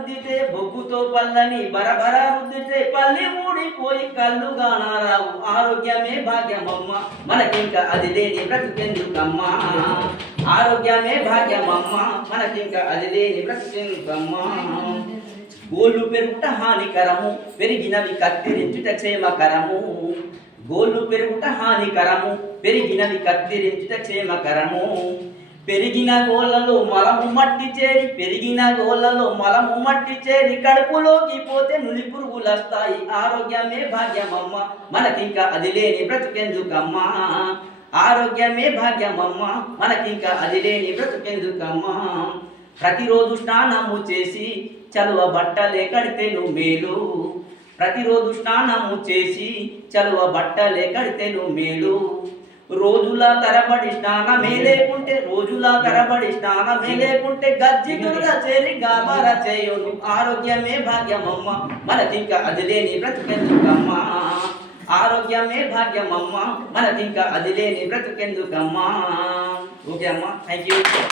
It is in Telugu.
రుద్దితే బొగ్గుతో పల్లని బరబర రుద్దితే పల్లి ఊడిపోయి కళ్ళుగానారావు. ఆరోగ్యమే భాగ్యమమ్మ మనకింక అది లేని బ్రతుకెందుకమ్మా. ఆరోగ్యమే భాగ్యమమ్మ మనకింక అది లేని బ్రతుకెందుకమ్మా. గోళ్ళు పెరుగుట హానికరము పెరిగినవి కత్తిరించుట క్షేమకరము. గోళ్ళు పెరుగుట హానికరము పెరిగినవి కత్తిరించుట క్షేమకరము. పెరిగిన గోళ్ళలో మలము మట్టి చేరి పెరిగిన గోళ్ళలో మలము మట్టి చేరి కడుపులోకి పోతే నులి పురుగులు వస్తాయి. ఆరోగ్యమే భాగ్యమమ్మ మనకింక అది లేని బ్రతుకెందుకమ్మా. ఆరోగ్యమే భాగ్యమమ్మ మనకింక అది లేని బ్రతుకెందుకమ్మా. ప్రతిరోజు స్నానము చేసి చలువ బట్టలే కడితేను మేలు. ప్రతిరోజు స్నానము చేసి చలువ బట్టలే కడితేను మేలు. రోజుల తరబడి స్నానమే లేకుంటే రోజుల తరబడి స్నానమే లేకుంటే గజ్జిగుడుగా చేరి గాబర చేయును. ఆరోగ్యమే భాగ్యమమ్మ మనకింక అది లేని బ్రతుకెందుకమ్మా. ఆరోగ్యమే భాగ్యమమ్మ మనకింక అది లేని బ్రతుకెందుకమ్మా. ఓకే అమ్మా, థ్యాంక్ యూ.